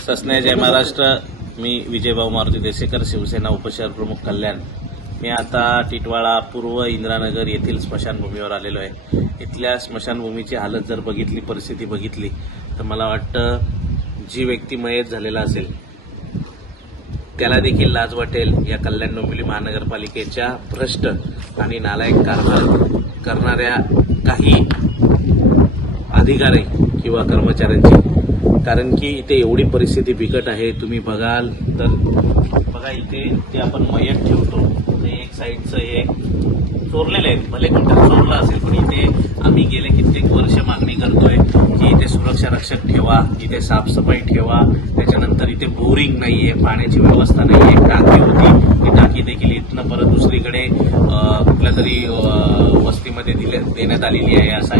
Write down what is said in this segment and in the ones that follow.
सस्ने जय महाराष्ट्र. मी विजयभाऊ मारुती देसेकर शिवसेना उपशहर प्रमुख कल्याण. मी आता टिटवाळा पूर्व इंदिरानगर येथील स्मशानभूमीवर आलेलो आहे. इथल्या स्मशानभूमीची हालत जर बघितली परिस्थिती बघितली तर मला वाटतं जी व्यक्ती मयत झालेला असेल त्याला देखील लाज वाटेल या कल्याण डोंबिवली महानगरपालिकेच्या भ्रष्ट आणि नालायक कारभार करणाऱ्या काही अधिकारी किंवा कर्मचाऱ्यांची. कारण की इथे एवढी परिस्थिती बिकट आहे तुम्ही बघाल तर बघा इथे ते आपण मयत ठेवतो. ते एक साईडचं हे चोरलेलं आहे भले कुठं चोरलं असेल पण इथे आम्ही गेले कित्येक वर्ष मागणी करतोय की इथे सुरक्षा रक्षक ठेवा इथे साफसफाई ठेवा. त्याच्यानंतर इथे बोरिंग नाहीये पाण्याची व्यवस्था नाहीये टाकी होती. ती टाकी देखील इथनं परत दुसरीकडे कुठल्या तरी मध्ये दिले देण्यात आलेली आहे असं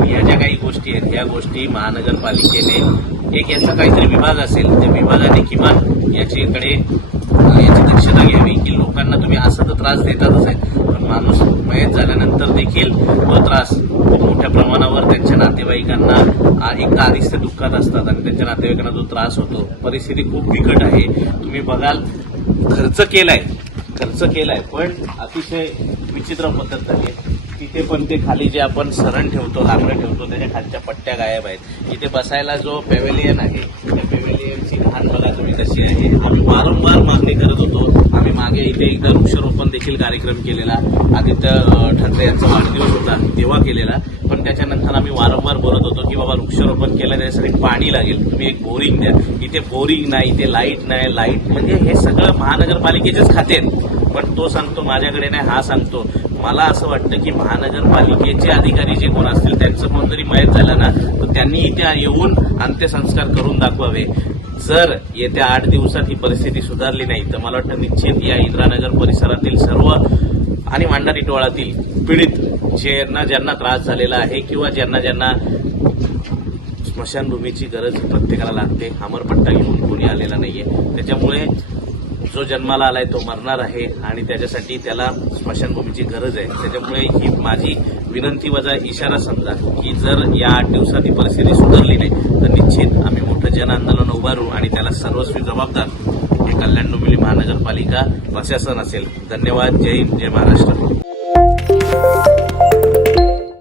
की या ज्या काही गोष्टी आहेत या गोष्टी महानगरपालिकेने एक याचा काहीतरी विभाग असेल त्या विभागाने किमान याच्याकडे याची दक्षता घ्यावी की लोकांना तुम्ही असं तर त्रास देतातच आहे पण माणूस मयत झाल्यानंतर देखील तो त्रास खूप मोठ्या प्रमाणावर त्यांच्या नातेवाईकांना आ- एकदा आधीच ते दुःखात असतात आणि त्यांच्या नातेवाईकांना जो त्रास होतो परिस्थिती खूप बिकट आहे. तुम्ही बघाल खर्च केलाय खर्च केलाय पण अतिशय विचित्र पद्धत झाली इथे पण ते खाली जे आपण सरण ठेवतो लाकडं ठेवतो त्याच्या खालच्या पट्ट्या गायब आहेत. इथे बसायला जो पेवेलियन आहे त्या पेवेलियनची घाण बघा तुम्ही कशी आहे. आम्ही वारंवार मागणी करत होतो. आम्ही मागे इथे एकदा वृक्षारोपण देखील कार्यक्रम केलेला. आदित्य ठाकरे यांचा वाढदिवस होता तेव्हा केलेला. पण त्याच्यानंतर आम्ही वारंवार बोलत होतो की बाबा वृक्षारोपण केलं त्याच्यासाठी पाणी लागेल. तुम्ही एक बोरिंग द्या. इथे बोरिंग नाही इथे लाइट नाही. लाइट म्हणजे हे सगळं महानगरपालिकेचेच खाते आहेत. पण तो सांगतो माझ्याकडे नाही हा सांगतो. मला असं वाटतं की महानगरपालिकेचे अधिकारी जे कोण असतील त्यांचं कोणतरी मयत झालं ना तर त्यांनी इथे येऊन अंत्यसंस्कार करून दाखवावे. जर येत्या आठ दिवसात ही परिस्थिती सुधारली नाही तर मला वाटतं निश्चित या इंद्रानगर परिसरातील सर्व आणि मांडारी टोळातील पीडित ज्यांना ज्यांना त्रास झालेला आहे किंवा ज्यांना ज्यांना स्मशानभूमीची गरज प्रत्येकाला लागते अमरपट्टा घेऊन कोणी आलेला नाहीये. त्याच्यामुळे जो जन्माला आलाय तो मरणार आहे आणि त्याच्यासाठी त्याला स्मशानभूमीची गरज आहे. त्याच्यामुळे ही माझी विनंती वजा इशारा समजा की जर या आठ दिवसात ही परिस्थिती सुधारली नाही तर निश्चित आम्ही मोठं जन आंदोलन उभारू आणि त्याला सर्वस्वी जबाबदार हे कल्याण डोंबिवली महानगरपालिका प्रशासन असेल. धन्यवाद. जय हिंद. जय महाराष्ट्र.